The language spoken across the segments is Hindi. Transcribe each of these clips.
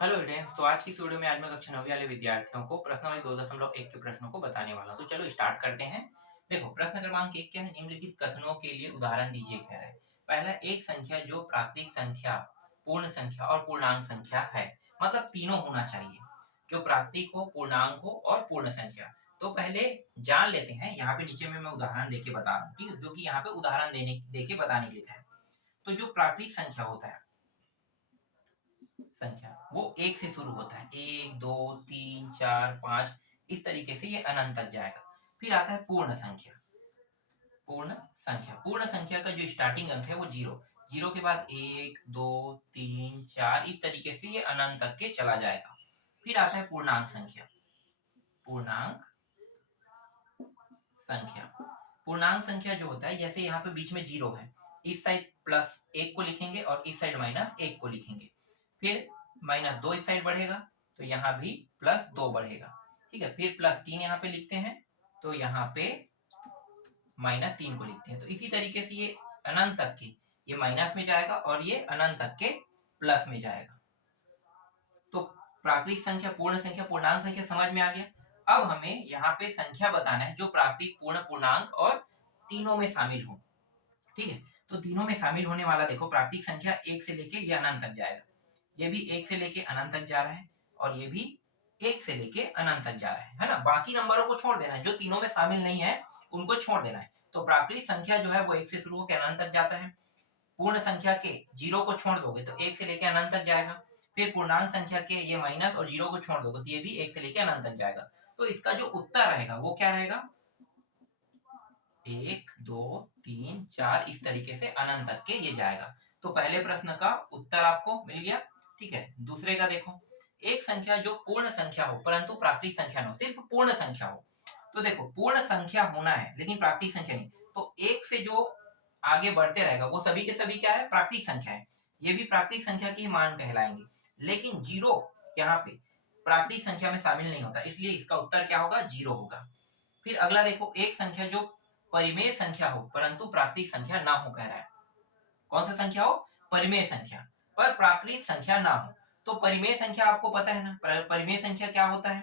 हेलो स्टूडेंट्स, तो आज की इस वीडियो में आज मैं कक्षा 9वीं वाले विद्यार्थियों को प्रश्नावली 2.1 के प्रश्नों को बताने वाला हूं। तो चलो स्टार्ट करते हैं। देखो, प्रश्न क्रमांक 1 क्या है? निम्नलिखित कथनों के लिए उदाहरण दीजिए कह रहा है। पहला, एक संख्या जो प्राकृतिक संख्या, पूर्ण संख्या और पूर्णांक संख्या है, मतलब तीनों होना चाहिए, जो प्राकृतिक हो, पूर्णांक हो और पूर्ण संख्या। तो पहले जान लेते हैं, यहाँ पे नीचे में मैं उदाहरण देके बता रहा हूँ, ठीक है, क्योंकि यहाँ पे उदाहरण देके बताने के लिए है। तो जो प्राकृतिक संख्या होता है, संख्या वो एक से शुरू होता है, एक दो तीन चार पांच, इस तरीके से ये अनंत तक जाएगा। फिर आता है पूर्ण संख्या। पूर्ण संख्या का जो स्टार्टिंग अंक है वो जीरो, जीरो के बाद एक दो तीन चार, इस तरीके से ये अनंत तक के चला जाएगा। फिर आता है पूर्णांक संख्या। पूर्णांक संख्या पूर्णांक संख्या जो होता है, जैसे यहाँ पे बीच में जीरो है, इस साइड प्लस एक को लिखेंगे और इस साइड माइनस एक को लिखेंगे। फिर माइनस दो इस साइड बढ़ेगा, तो यहाँ भी प्लस दो बढ़ेगा। ठीक है, फिर प्लस तीन यहाँ पे लिखते हैं, तो यहाँ पे माइनस तीन को लिखते हैं। तो इसी तरीके से ये अनंत तक के ये माइनस में जाएगा और ये अनंत तक के प्लस में जाएगा। तो प्राकृतिक संख्या, पूर्ण संख्या, पूर्णांक संख्या समझ में आ गया। अब हमें यहाँ पे संख्या बताना है जो प्राकृतिक, पूर्ण, पूर्णांक और तीनों में शामिल हो। ठीक है, तो तीनों में शामिल होने वाला देखो, प्राकृतिक संख्या एक से लेके ये अनंत तक जाएगा, ये भी एक से लेके अनंत तक जा रहा है और ये भी एक से लेके अनंत तक जा रहा है ना। बाकी नंबरों को छोड़ देना है, जो तीनों में शामिल नहीं है उनको छोड़ देना है। तो प्राकृतिक संख्या जो है वो एक से शुरू होकर अनंत तक जाता है। पूर्ण संख्या के जीरो को छोड़ दोगे तो एक से लेके अनंत तक जाएगा। फिर पूर्णांक संख्या के ये माइनस और जीरो को छोड़ दोगे तो ये भी एक से लेके अनंत तक जाएगा। तो इसका जो उत्तर रहेगा वो क्या रहेगा? एक दो तीन चार, इस तरीके से अनंत तक के ये जाएगा। तो पहले प्रश्न का उत्तर आपको मिल गया। ठीक है, दूसरे का देखो, एक संख्या जो पूर्ण संख्या हो परंतु प्राकृतिक संख्या न हो, सिर्फ पूर्ण संख्या हो। तो देखो, पूर्ण संख्या होना है लेकिन प्राकृतिक संख्या नहीं, तो एक से जो आगे बढ़ते रहेगा वो सभी के सभी क्या है? प्राकृतिक संख्या है। ये भी प्राकृतिक संख्या के ही मान कहलाएंगे, लेकिन जीरो यहाँ पे प्राकृतिक संख्या में शामिल नहीं होता, इसलिए इसका उत्तर क्या होगा? जीरो होगा। फिर अगला देखो, एक संख्या जो परिमेय संख्या हो परंतु प्राकृतिक संख्या ना हो कह रहा है। कौन सा संख्या हो? परिमेय संख्या, पर प्राकृतिक संख्या ना हो। तो परिमेय संख्या आपको पता है ना, परिमेय संख्या क्या होता है?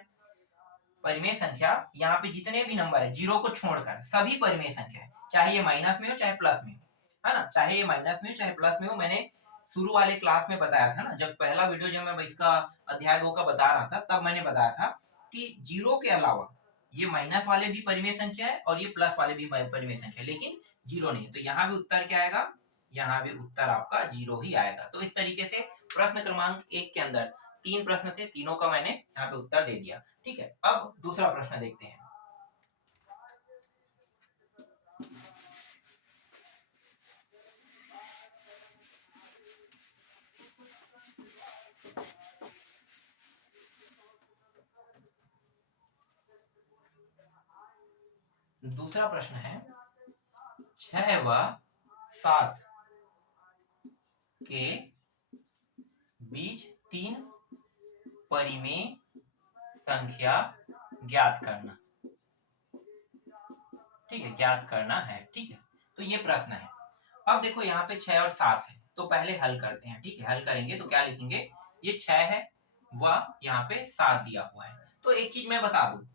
परिमेय संख्या, यहाँ पे जितने भी नंबर है जीरो को छोड़कर सभी परिमेय संख्या है, चाहे ये माइनस में हो चाहे प्लस में हो, है ना, चाहे ये माइनस में हो चाहे प्लस में हो। मैंने शुरू वाले क्लास में बताया था ना, जब पहला वीडियो जब मैं इसका अध्याय 2 का बता रहा था, तब मैंने बताया था कि जीरो के अलावा ये माइनस वाले भी परिमेय संख्या है और ये प्लस वाले भी परिमेय संख्या है, लेकिन जीरो नहीं है। तो यहाँ भी उत्तर क्या आएगा? यहाँ भी उत्तर आपका जीरो ही आएगा। तो इस तरीके से प्रश्न क्रमांक 1 के अंदर तीन प्रश्न थे, तीनों का मैंने यहाँ पे उत्तर दे दिया। ठीक है, अब दूसरा प्रश्न देखते हैं। दूसरा प्रश्न है, 6 व 7 के बीच तीन परिमेय संख्या ज्ञात करना। ठीक है, ज्ञात करना है। ठीक है, तो ये प्रश्न है। अब देखो, यहाँ पे 6 और 7 है, तो पहले हल करते हैं। ठीक है, हल करेंगे तो क्या लिखेंगे? ये 6 है व यहाँ पे 7 दिया हुआ है। तो एक चीज मैं बता दूं,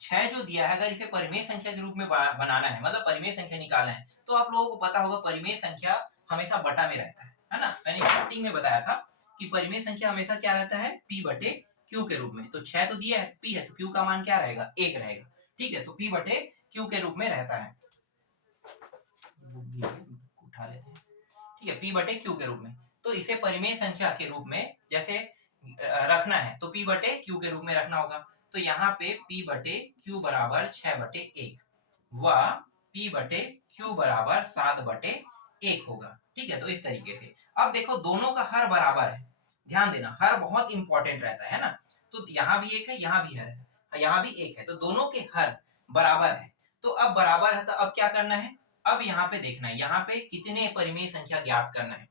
6 जो दिया है, अगर इसे परिमेय संख्या के रूप में बनाना है, मतलब परिमेय संख्या निकालना है, तो आप लोगों को पता होगा परिमेय संख्या हमेशा बटा में रहता है ना। मैंने स्टार्टिंग में बताया था कि परिमेय संख्या हमेशा क्या रहता है? पी बटे क्यू के रूप में। तो 6 तो दिया है, पी है, तो क्यू का मान क्या रहेगा? 1 रहेगा। ठीक है, तो पी बटे क्यू के रूप में रहता है। उठा लेते हैं। ठीक है, पी बटे क्यू के रूप में। तो इसे परिमेय संख्या के रूप में जैसे रखना है तो पी बटे क्यू के रूप में रखना होगा। तो यहाँ पे पी बटे क्यू बराबर 6 बटे 1 व पी बटे क्यू बराबर 7 बटे 1 होगा। ठीक है, तो इस तरीके से अब देखो, दोनों का हर बराबर है। ध्यान देना, हर बहुत इंपॉर्टेंट रहता है ना। तो यहाँ भी एक है, यहाँ भी है, यहाँ भी एक है, तो दोनों के हर बराबर है। तो अब बराबर है तो अब क्या करना है? अब यहाँ पे देखना है, यहाँ पे कितने परिमेय संख्या ज्ञात करना है?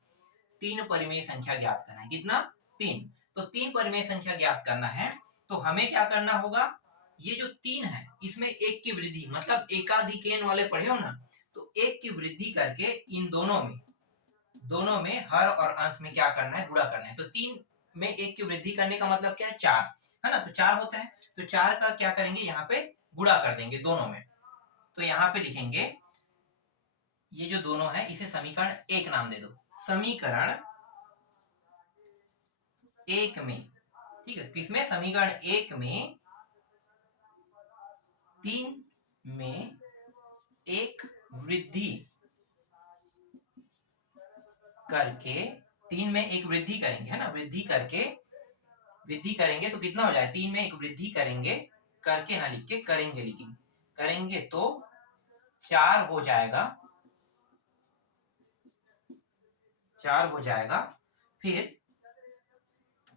तीन परिमेय संख्या ज्ञात करना है। कितना? तीन। तो तीन परिमेय संख्या ज्ञात करना है, तो हमें क्या करना होगा? ये जो तीन है इसमें एक की वृद्धि, मतलब एकाधिकेन वाले पढ़े हो ना, तो एक की वृद्धि करके इन दोनों में हर और अंश में क्या करना है? गुणा करना है। तो तीन में 1 की वृद्धि करने का मतलब क्या है, 4 है ना, तो 4 होता है, तो 4 का क्या करेंगे यहाँ पे गुणा कर देंगे दोनों में। तो यहाँ पे लिखेंगे ये जो दोनों है इसे समीकरण 1 नाम दे दो, समीकरण 1 में, ठीक है, किसमें, समीकरण 1 में 3 में एक वृद्धि करके, 3 में एक वृद्धि करेंगे, है ना, वृद्धि करके, वृद्धि करेंगे तो कितना हो जाएगा, 3 में एक वृद्धि करेंगे, करके ना लिख के करेंगे लिखेंगे, करेंगे तो 4 हो जाएगा, 4 हो जाएगा, फिर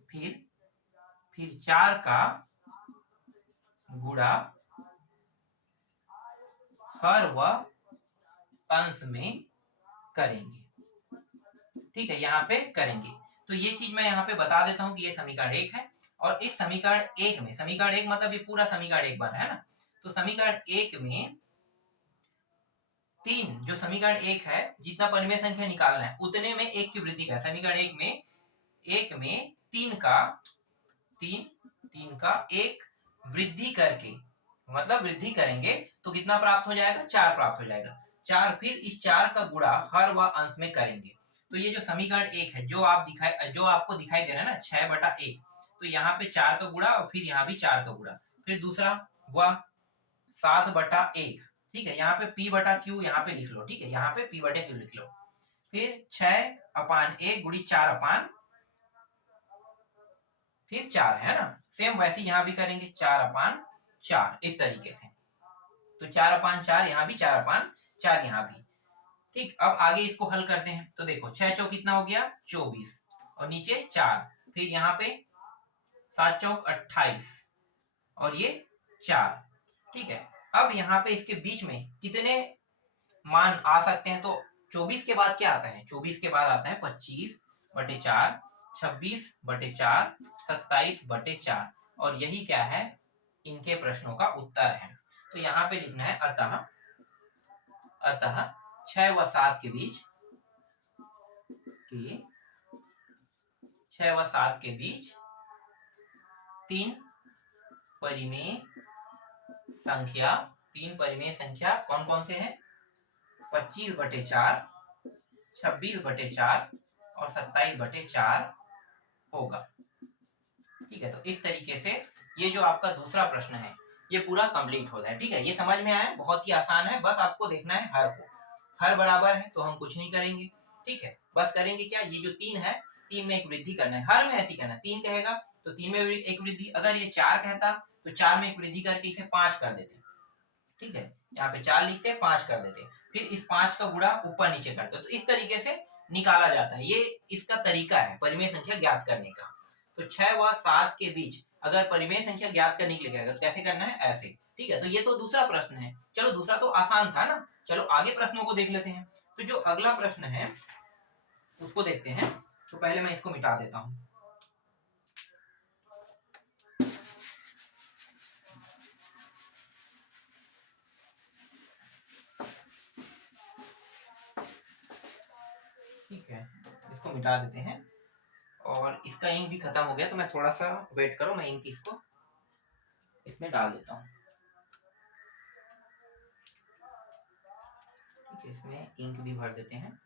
फिर फिर 4 का गुणा हर व अंश में करेंगे, ठीक है, यहाँ पे करेंगे। तो ये चीज मैं यहाँ पे बता देता हूँ कि ये समीकरण 1 है, और इस समीकरण 1 में, समीकरण 1 मतलब ये पूरा समीकरण 1 बना है ना, तो समीकरण 1 में 3, जो समीकरण 1 है, जितना परिमेय संख्या निकालना है उतने में 1 की वृद्धि का, समीकरण 1 में 3 का 1 वृद्धि करके, मतलब वृद्धि करेंगे तो कितना प्राप्त हो जाएगा, 4 प्राप्त हो जाएगा, 4, फिर इस 4 का गुणा हर व अंश में करेंगे। तो ये जो समीकरण 1 है, जो आपको दिखाई दे रहा है ना 6/1, तो यहाँ पे 4 का गुणा और फिर यहाँ भी 4 का गुणा, फिर दूसरा वह 7/1, ठीक है, यहाँ पे p/q यहाँ पे लिख लो, ठीक है, यहाँ पे p/q लिख लो, फिर 6/1 गुणी 4 फिर 4, है ना, सेम वैसे यहाँ भी करेंगे 4/4 इस तरीके से, तो 4/4 यहाँ भी, 4/4 यहाँ भी, ठीक। अब आगे इसको हल करते हैं, तो देखो 6 चौक कितना हो गया, 24, और नीचे 4, फिर यहाँ पे 7 चौक 28, और ये 4, ठीक है। अब यहाँ पे इसके बीच में कितने मान आ सकते हैं, तो 24 के बाद क्या आता है, 24 के बाद आता है 25/4, 26/4, 27/4, और यही क्या है, इनके प्रश्नों का उत्तर है। तो यहाँ पे लिखना है अतः 6 व 7 के बीच 3 परिमेय संख्या, 3 परिमेय संख्या कौन कौन से हैं, 25/4, 26/4 और 27/4 होगा, ठीक है। तो इस तरीके से ये जो आपका दूसरा प्रश्न है ये पूरा कंप्लीट होता है, ठीक है, ये समझ में आया, बहुत ही आसान है, बस आपको देखना है हर को, हर बराबर है तो हम कुछ नहीं करेंगे, ठीक है, बस करेंगे क्या, ये जो 3 है, 3 में एक वृद्धि करना है, हर में ऐसी करना है, 3 कहेगा तो 3 में एक वृद्धि, अगर ये 4 कहता तो 4 में एक वृद्धि करके इसे 5 कर देते, ठीक है, यहाँ पे 4 लिखते 5 कर देते, फिर इस 5 का गुणा ऊपर नीचे करते, तो इस तरीके से निकाला जाता है, ये इसका तरीका है परिमेय संख्या ज्ञात करने का। तो 6 व 7 के बीच अगर परिमेय संख्या ज्ञात करने के लिए कहेगा तो कैसे करना है, ऐसे, ठीक है। तो ये तो दूसरा प्रश्न है, चलो दूसरा तो आसान था ना, चलो आगे प्रश्नों को देख लेते हैं। तो जो अगला प्रश्न है उसको देखते हैं, तो पहले मैं इसको मिटा देता हूँ। ठीक है, इसको मिटा देते हैं, और इसका इंक भी खत्म हो गया, तो मैं थोड़ा सा वेट करो, मैं इंक इसको इसमें डाल देता हूँ, ठीक है, इसमें इंक भी भर देते हैं।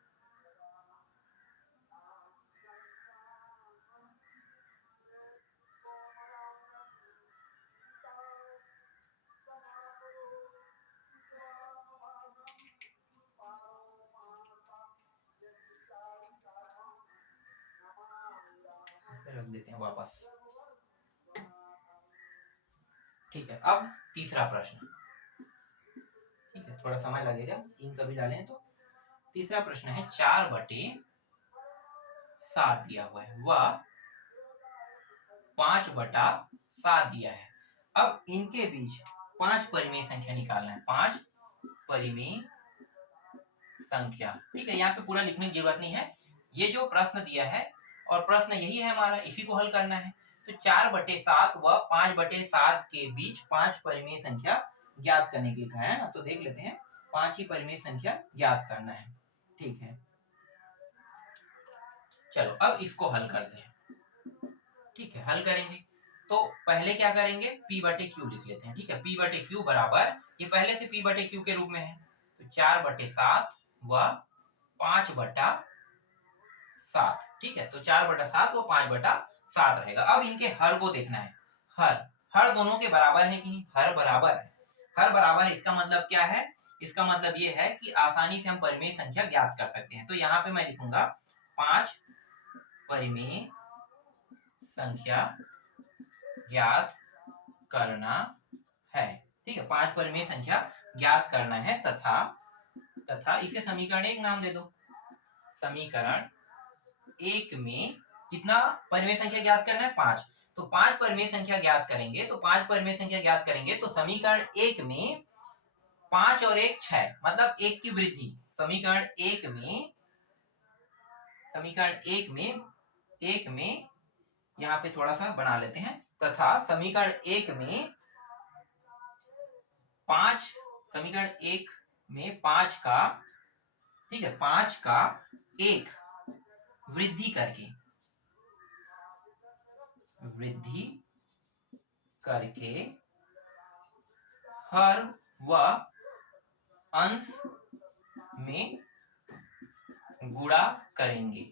रख देते हैं वापस, ठीक है। अब तीसरा प्रश्न, ठीक है, थोड़ा समय लगेगा, इंक कभी डालें तो। तीसरा प्रश्न है 4/7 दिया हुआ है, वह 5/7 दिया है, अब इनके बीच 5 परिमेय संख्या निकालना है, 5 परिमेय संख्या, ठीक है, यहाँ पे पूरा लिखने की जरूरत नहीं है, ये जो प्रश्न दिया है और प्रश्न यही है हमारा, इसी को हल करना है। तो 4/7 व 5/7 के बीच 5 परिमेय संख्या ज्ञात करने के लिए कहा है ना, तो देख लेते हैं, 5 ही परिमेय संख्या ज्ञात करना है, ठीक है। चलो अब इसको हल करते हैं, ठीक है, हल करेंगे। तो पहले क्या करेंगे, p बटे q लिख लेते हैं। ठीक है, p बटे q बराबर, ये पहले से p बटे q के रूप में है, तो 4/7 व 5/7। ठीक है, तो 4/7 वो 5/7 रहेगा। अब इनके हर को देखना है। हर हर दोनों के बराबर है कि नहीं? हर बराबर है। हर बराबर है, इसका मतलब क्या है? इसका मतलब ये है कि आसानी से हम परिमेय संख्या ज्ञात कर सकते हैं। तो यहाँ पे मैं लिखूंगा 5 परिमेय संख्या ज्ञात करना है। ठीक है, 5 परिमेय संख्या ज्ञात करना है, तथा तथा इसे समीकरण 1 नाम दे दो। समीकरण 1 में कितना परिमेय संख्या ज्ञात करना है? 5। तो 5 परिमेय संख्या ज्ञात करेंगे, तो 5 परिमेय संख्या ज्ञात करेंगे तो समीकरण 1 में 5 और 1 6, मतलब 1 की वृद्धि। समीकरण 1 में यहाँ पे थोड़ा सा बना लेते हैं, तथा समीकरण 1 में 5, समीकरण 1 में 5 का, ठीक है, 5 का 1 वृद्धि करके हर व अंश में गुणा करेंगे।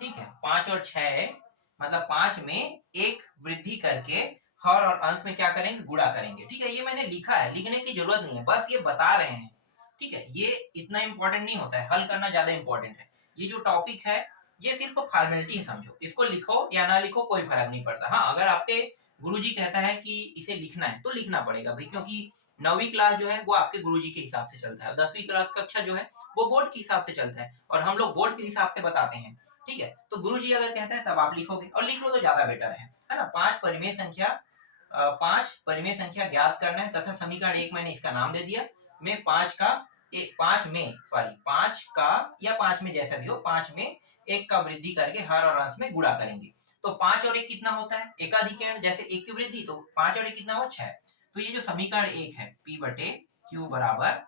ठीक है, 5 और 6, मतलब 5 में 1 वृद्धि करके हर और अंश में क्या करेंगे? गुणा करेंगे। ठीक है, ये मैंने लिखा है, लिखने की जरूरत नहीं है, बस ये बता रहे हैं। ठीक है, ये इतना इंपॉर्टेंट नहीं होता है, हल करना ज्यादा इंपॉर्टेंट है। ये जो टॉपिक है ये सिर्फ फॉर्मेलिटी है, समझो। इसको लिखो या ना लिखो कोई फर्क नहीं पड़ता। हाँ, अगर आपके गुरुजी कहता है कि इसे लिखना है तो लिखना पड़ेगा भाई, क्योंकि 9वीं क्लास जो है वो आपके गुरुजी के हिसाब से चलता है, और 10वीं क्लास कक्षा जो है वो बोर्ड के हिसाब से चलता है, और हम लोग बोर्ड के हिसाब से बताते हैं। ठीक है, तो गुरुजी अगर कहता है तब आप लिखोगे, और लिख लो तो ज्यादा बेटर है ना। 5 परिमेय संख्या ज्ञात करना है, तथा समीकरण 1 मैंने इसका नाम दे दिया। में 5 का 5 का या 5 में जैसा भी हो, 5 में 1 का वृद्धि करके हर और अंश में गुणा करेंगे। तो 5 और 1 कितना होता है? एकाधिकरण, जैसे 1 की वृद्धि, तो 5 और 1 कितना हो? 6। तो ये जो समीकरण 1 है, p बटे q बराबर,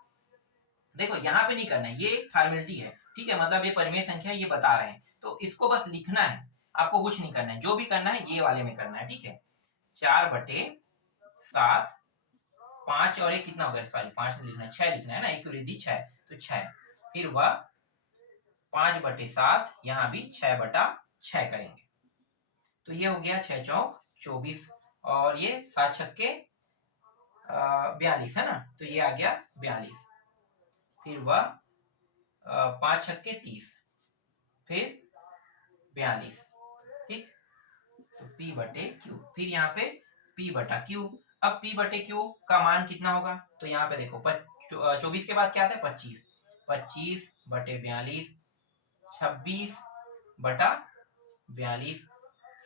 देखो यहाँ पे नहीं करना है, ये फॉर्मेलिटी है। ठीक है, मतलब ये परिमेय संख्या ये बता रहे हैं, तो इसको बस लिखना है, आपको कुछ नहीं करना है। जो भी करना है ये वाले में करना है। ठीक है, 4/7, 5 और 1 कितना होगा? सॉरी, 5 नहीं लिखना है, 6 लिखना है ना, 1 की वृद्धि 6, तो 6। फिर वह 5/7, यहाँ भी 6/6 करेंगे। तो ये हो गया 6 चौक 24, और ये 7 छक्के 42 है ना, तो ये आ गया 42। फिर वह 5 छक्के 30, फिर 42। ठीक, तो p बटे q, फिर यहाँ पे p बटा q। अब p बटे q का मान कितना होगा? तो यहाँ पे देखो 24 के बाद क्या आता है? 25। 25/42, 26/42,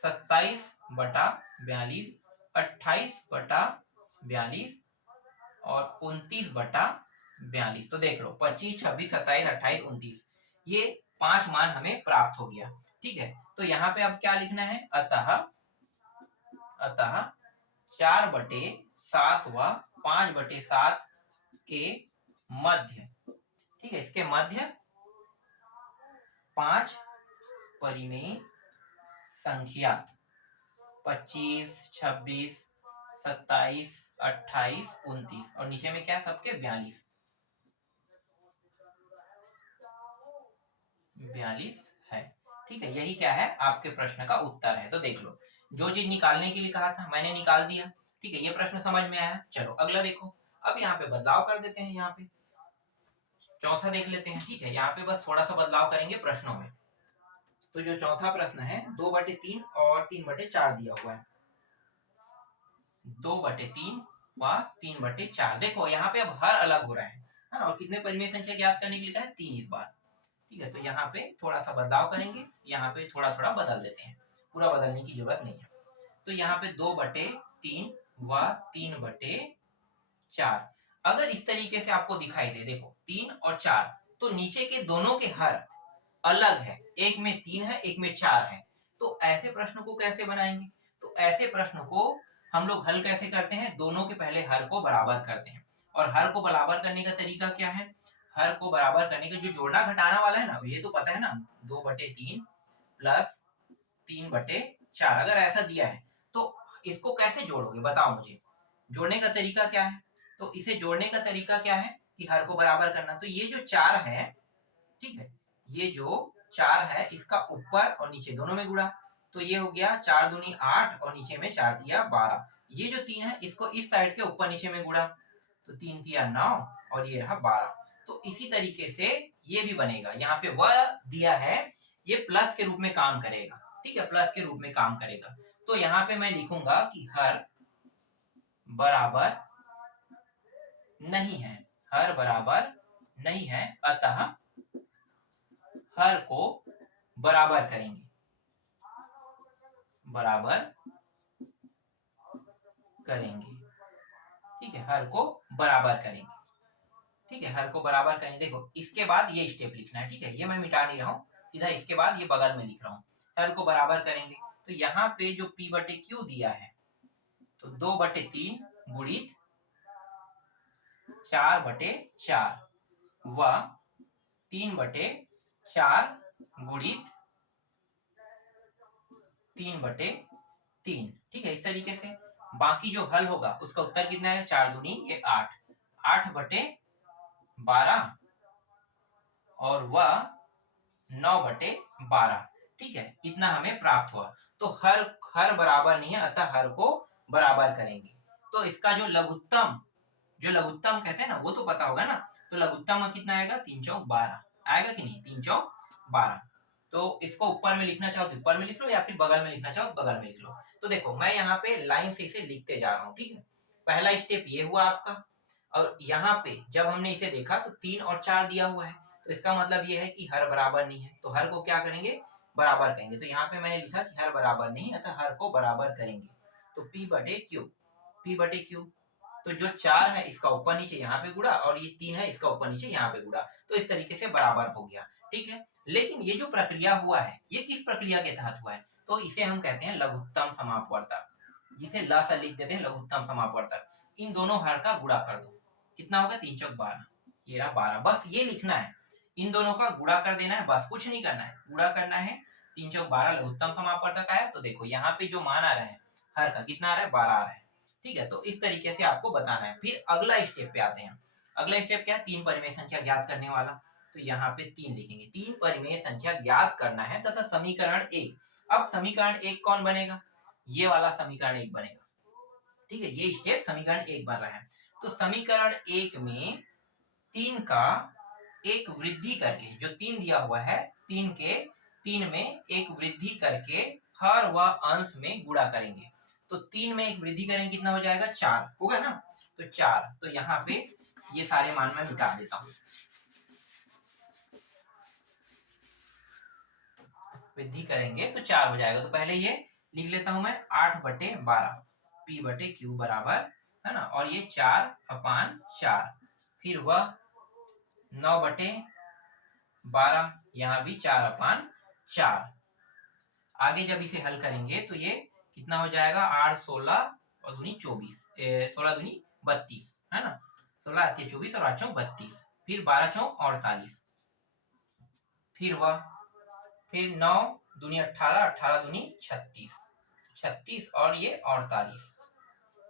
27/42, 28/42 और 29/42। तो देख लो 25, 26, 27, 28, 29, ये 5 मान हमें प्राप्त हो गया। ठीक है, तो यहाँ पे अब क्या लिखना है? अतः 4/7 व 5/7 के मध्य, ठीक है, इसके मध्य 5 परिमेय संख्या 25, 26, 27, 28, 29, और नीचे में क्या? सबके 42 है। ठीक है, यही क्या है? आपके प्रश्न का उत्तर है। तो देख लो, जो चीज निकालने के लिए कहा था मैंने निकाल दिया। ठीक है, ये प्रश्न समझ में आया। चलो अगला देखो। अब यहाँ पे बदलाव कर देते हैं, यहाँ पे चौथा देख लेते हैं। ठीक है, यहाँ पे बस थोड़ा सा बदलाव करेंगे प्रश्नों में। तो जो चौथा प्रश्न है 2/3 और 3/4 दिया हुआ है। 2/3 व 3/4। देखो यहाँ पे अब हर अलग हो रहा है ना, और कितने परिमेय संख्या ज्ञात करने के लिए कहा है? 3 इस बार। ठीक है, तो यहाँ पे थोड़ा सा बदलाव करेंगे, यहाँ पे थोड़ा थोड़ा बदल देते हैं, पूरा बदलने की जरूरत नहीं है। तो यहाँ पे 2/3 व 3/4 अगर इस तरीके से आपको दिखाई दे, देखो 3 और 4, तो नीचे के दोनों के हर अलग है, एक में 3 है, एक में 4 है। तो ऐसे प्रश्न को कैसे बनाएंगे? तो ऐसे प्रश्न को हम लोग हल कैसे करते हैं? दोनों के पहले हर को बराबर करते हैं, और हर को बराबर करने का तरीका क्या है? हर को बराबर करने का जो जोड़ना घटाना वाला है ना, ये तो पता है ना, 2/3 प्लस 3/4 4 अगर ऐसा दिया है तो इसको कैसे जोड़ोगे बताओ मुझे। जोड़ने का तरीका क्या है? तो इसे जोड़ने का तरीका क्या है कि हर को बराबर करना। तो ये जो 4 है, ठीक है, ये जो 4 है इसका ऊपर और नीचे दोनों में गुणा, तो ये हो गया 4 दूनी 8 और नीचे में 4 दिया 12। ये जो 3 है इसको इस साइड के ऊपर नीचे में गुणा, तो 3 दिया 9 और ये रहा 12। तो इसी तरीके से ये भी बनेगा, यहाँ पे वह दिया है, ये प्लस के रूप में काम करेगा, ठीक है, प्लस के रूप में काम करेगा। तो यहाँ पे मैं लिखूंगा कि हर बराबर नहीं है, हर बराबर नहीं है, अतः हर को बराबर करेंगे, बराबर करेंगे, ठीक है, हर को बराबर करेंगे, ठीक है, हर को बराबर करेंगे। देखो इसके बाद ये स्टेप लिखना है, ठीक है, ये मैं मिटा नहीं रहा हूँ, सीधा इसके बाद ये बगल में लिख रहा हूँ, हर को बराबर करेंगे। तो यहाँ पे जो p बटे क्यू दिया है, तो 2/3 गुणित 4/4 व 3/4 गुणित 3/3, ठीक है, इस तरीके से। बाकी जो हल होगा उसका उत्तर कितना है, 4 दूनी ये 8, 8/12 और वह 9/12, ठीक है, इतना हमें प्राप्त हुआ। तो हर बराबर नहीं है, अतः हर को बराबर करेंगे। तो इसका जो लघुत्तम कहते हैं ना, वो तो पता होगा ना। तो लघुत्तम कितना आएगा, 3 चौक 12 आएगा कि नहीं, 3 चौक 12। तो इसको ऊपर में लिखना चाहो तो ऊपर में लिख लो, या फिर बगल में लिखना चाहो तो बगल में लिख लो। तो देखो मैं यहाँ पे लाइन से इसे लिखते जा रहा हूँ, ठीक है। पहला स्टेप ये हुआ आपका, और यहाँ पे जब हमने इसे देखा तो 3 और 4 दिया हुआ है, तो इसका मतलब ये है कि हर बराबर नहीं है, तो हर को क्या करेंगे, बराबर करेंगे। तो यहाँ पे मैंने लिखा कि हर बराबर नहीं, अतः हर को बराबर करेंगे। तो p बटे क्यू, तो जो 4 है इसका ऊपर नीचे यहाँ पे गुणा, और ये 3 है इसका ऊपर नीचे यहाँ पे गुणा, तो इस तरीके से बराबर हो गया, ठीक है। लेकिन ये जो प्रक्रिया हुआ है ये किस प्रक्रिया के तहत हुआ है, तो इसे हम कहते हैं लघुत्तम समापवर्तक, जिसे ल से लिख देते हैं लघुत्तम समापवर्तक। इन दोनों हर का गुणा कर दो, कितना होगा, 3 चौक 12, ये रहा 12, बस ये लिखना है, इन दोनों का गुणा कर देना है, बस कुछ नहीं करना है, गुणा करना है। 3 चौक 12 लघुत्तम समापवर्तक आया। तो देखो यहाँ पे जो मान आ रहा है हर का, कितना आ रहा है, 12 आ रहा है, ठीक है। तो इस तरीके से आपको बताना है। फिर अगला स्टेप पे आते हैं। अगला स्टेप क्या है, 3 परिमेय संख्या ज्ञात करने वाला। तो यहाँ पे 3 लिखेंगे, 3 परिमेय संख्या ज्ञात करना है तथा समीकरण 1। अब समीकरण 1 कौन बनेगा, ये वाला समीकरण 1 बनेगा, ठीक है, ये स्टेप समीकरण 1 बन रहा है। तो समीकरण 1 में 3 का एक वृद्धि करके, जो 3 दिया हुआ है 3 में एक वृद्धि करके हर व अंश में गुणा करेंगे। तो 3 में एक वृद्धि करेंगे, कितना हो जाएगा, 4 होगा ना। तो 4, तो यहाँ पे ये सारे मान मैं मिटा देता हूँ, वृद्धि करेंगे तो 4 हो जाएगा। तो पहले ये लिख लेता हूं मैं, 8/12 p बटे क्यू बराबर, है ना, और ये 4/4, फिर वह 9/12, यहाँ भी 4/4। आगे जब इसे हल करेंगे तो ये कितना हो जाएगा, 8 16 और दूनी 24, 16 दूनी 32, है ना, 16 आती है 24 और 8 चौक 32, फिर 12 चौक 48, फिर वह, फिर 9 दूनी 18, 18 दूनी 36, 36 और ये 48,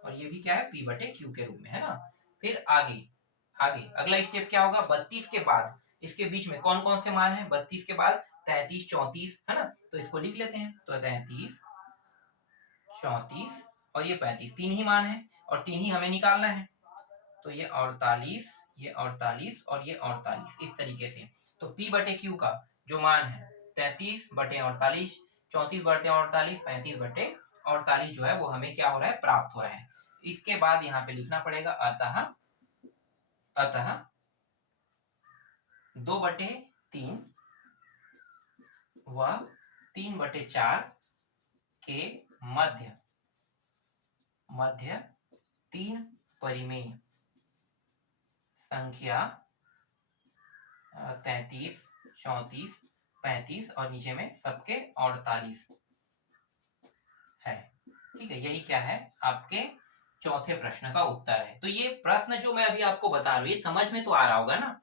और ये भी क्या है, p बटे क्यू के रूप में, है ना। फिर आगे अगला स्टेप क्या होगा, 32 के बाद इसके बीच में कौन कौन से मान है, 32 के बाद 33 34, है ना, तो इसको लिख लेते हैं। तो 33 34 और ये 35, 3 ही मान है और 3 ही हमें निकालना है। तो ये 48, ये 48 और ये 48, इस तरीके से। तो p बटे क्यू का जो मान है 33/48, 34/48, 35/48 जो है वो हमें क्या हो रहा है, प्राप्त हो रहा है। इसके बाद यहाँ पे लिखना पड़ेगा, अतः 2/3 व 3/4 के मध्य 3 परिमेय संख्या 33 34 35 और नीचे में सबके 48 है, ठीक है। यही क्या है, आपके चौथे प्रश्न का उत्तर है। तो ये प्रश्न जो मैं अभी आपको बता रहा हूँ, ये समझ में तो आ रहा होगा ना।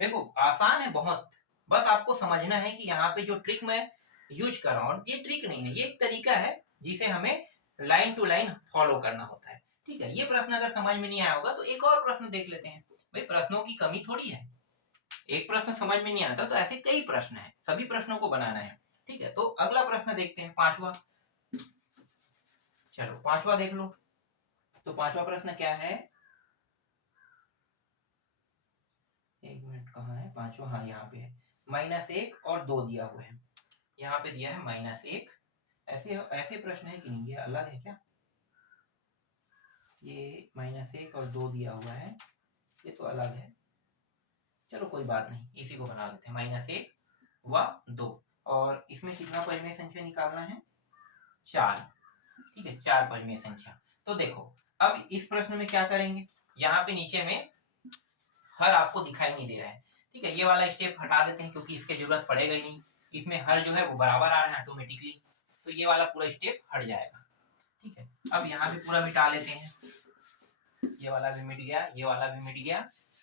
देखो आसान है बहुत, बस आपको समझना है कि यहाँ पे जो ट्रिक मैं यूज कर रहा हूँ, ये ट्रिक नहीं है, ये एक तरीका है जिसे हमें लाइन टू लाइन फॉलो करना होता है। ठीक है, ये प्रश्न अगर समझ में नहीं आया होगा तो एक और प्रश्न देख लेते हैं। भाई प्रश्नों की कमी थोड़ी है, एक प्रश्न समझ में नहीं आता तो ऐसे कई प्रश्न है, सभी प्रश्नों को बनाना है। ठीक है, तो अगला प्रश्न देखते हैं, पांचवा। चलो पांचवा देख लो। तो पांचवा प्रश्न क्या है, एक मिनट, कहाँ है पांचवा, हाँ यहाँ पे है। -1 और 2 दिया हुआ है, यहाँ पे दिया है -1। ऐसे ऐसे प्रश्न है कि नहीं, ये अलग है क्या, ये -1 और 2 दिया हुआ है, ये तो अलग है। चलो कोई बात नहीं, इसी को बना लेते हैं, -1 व 2। और इसमें कितना परिमेय संख्या निकालना है, 4। ठीक है, 4 परिमेय संख्या। तो देखो अब इस प्रश्न में क्या करेंगे, यहाँ पे नीचे में हर आपको दिखाई नहीं दे रहा है। ठीक है, ये वाला स्टेप हटा देते हैं क्योंकि इसकी जरूरत पड़ेगा ही नहीं, इसमें हर जो है वो बराबर आ रहा है ऑटोमेटिकली, तो ये वाला पूरा स्टेप हट जाएगा। ठीक है, अब यहाँ पे पूरा मिटा लेते हैं, ये वाला भी मिट गया, ये वाला भी मिट गया।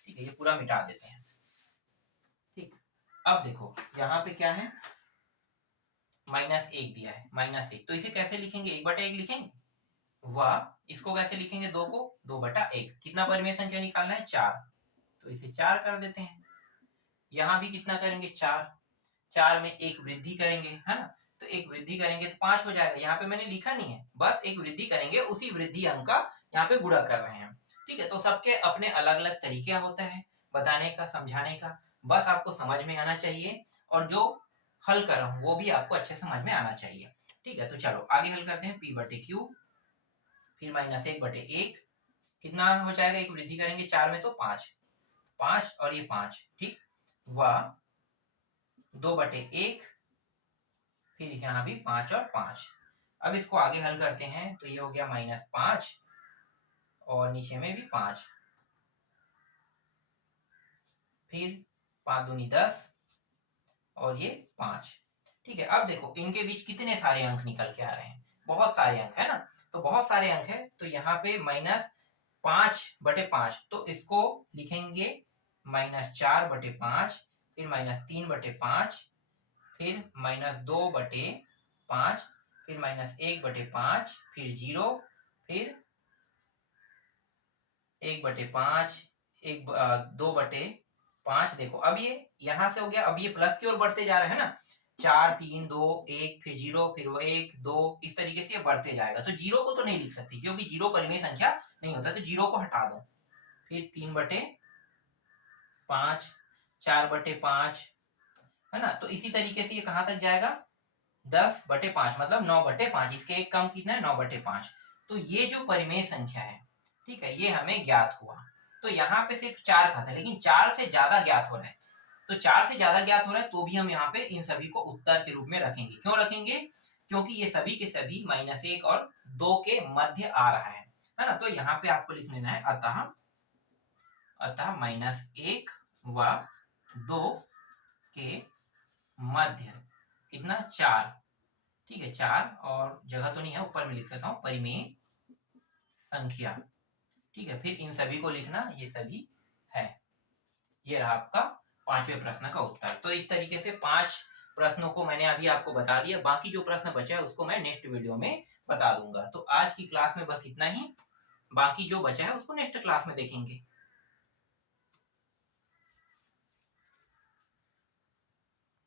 ठीक है, ये पूरा मिटा देते हैं। ठीक, अब देखो यहाँ पे क्या है, -1 दिया है, -1, तो इसे कैसे लिखेंगे, 1/1 लिखेंगे, व इसको कैसे लिखेंगे, 2 को 2/1। कितना परिमेय संख्या निकालना है, 4, तो इसे 4 कर देते हैं। यहाँ भी कितना करेंगे, 4, 4 में एक वृद्धि करेंगे, है ना, तो एक वृद्धि करेंगे तो 5 हो जाएगा। यहाँ पे मैंने लिखा नहीं है, बस एक वृद्धि करेंगे, उसी वृद्धि अंक का यहाँ पे गुणा कर रहे हैं। ठीक है, तो सबके अपने अलग अलग तरीके होते हैं बताने का, समझाने का, बस आपको समझ में आना चाहिए, और जो हल कर रहा हूँ वो भी आपको अच्छे समझ में आना चाहिए। ठीक है, तो चलो आगे हल करते हैं, p/q, फिर -1/1, कितना हो जाएगा, एक वृद्धि करेंगे 4 में तो 5, 5 और ये 5, ठीक, व 2/1, फिर यहाँ भी 5 और 5। अब इसको आगे हल करते हैं तो ये हो गया -5 और नीचे में भी 5, फिर 5 दूनी 10 और ये 5। ठीक है, अब देखो इनके बीच कितने सारे अंक निकल के आ रहे हैं, बहुत सारे अंक है ना, तो बहुत सारे अंक है, तो यहाँ पे -5/5, तो इसको लिखेंगे -4/5, फिर -3/5, फिर -2/5, फिर -1/5, फिर 0, फिर 1/5, 2/5। देखो अब ये यहाँ से हो गया, अब ये प्लस की ओर बढ़ते जा रहे हैं ना, 4 3 2 1, फिर 0, फिर 1 2, इस तरीके से ये बढ़ते जाएगा। तो 0 को तो नहीं लिख सकती क्योंकि 0 परिमेय संख्या नहीं होता, तो 0 को हटा दो, फिर 3/5, 4/5, है ना, तो इसी तरीके से ये कहाँ तक जाएगा, 10/5, मतलब 9/5, इसके एक कम कितना है, 9/5। तो ये जो परिमेय संख्या है, ठीक है, ये हमें ज्ञात हुआ। तो यहाँ पे सिर्फ 4 का था, लेकिन 4 से ज्यादा ज्ञात हो रहा है, तो 4 से ज्यादा ज्ञात हो रहा है तो भी हम यहाँ पे इन सभी को उत्तर के रूप में रखेंगे। क्यों रखेंगे, क्योंकि ये सभी के सभी -1 और 2 के मध्य आ रहा है ना, तो यहाँ पे आपको लिख लेना है, अतः -1 व 2 के मध्य कितना, 4। ठीक है, 4, और जगह तो नहीं है, ऊपर में लिख सकता हूँ, परिमेय संख्या। ठीक है, फिर इन सभी को लिखना, ये सभी है। ये रहा आपका 5वें प्रश्न का उत्तर। तो इस तरीके से 5 प्रश्नों को मैंने अभी आपको बता दिया, बाकी जो प्रश्न बचा है उसको मैं नेक्स्ट वीडियो में बता दूंगा। तो आज की क्लास में बस इतना ही, बाकी जो बचा है उसको नेक्स्ट क्लास में देखेंगे।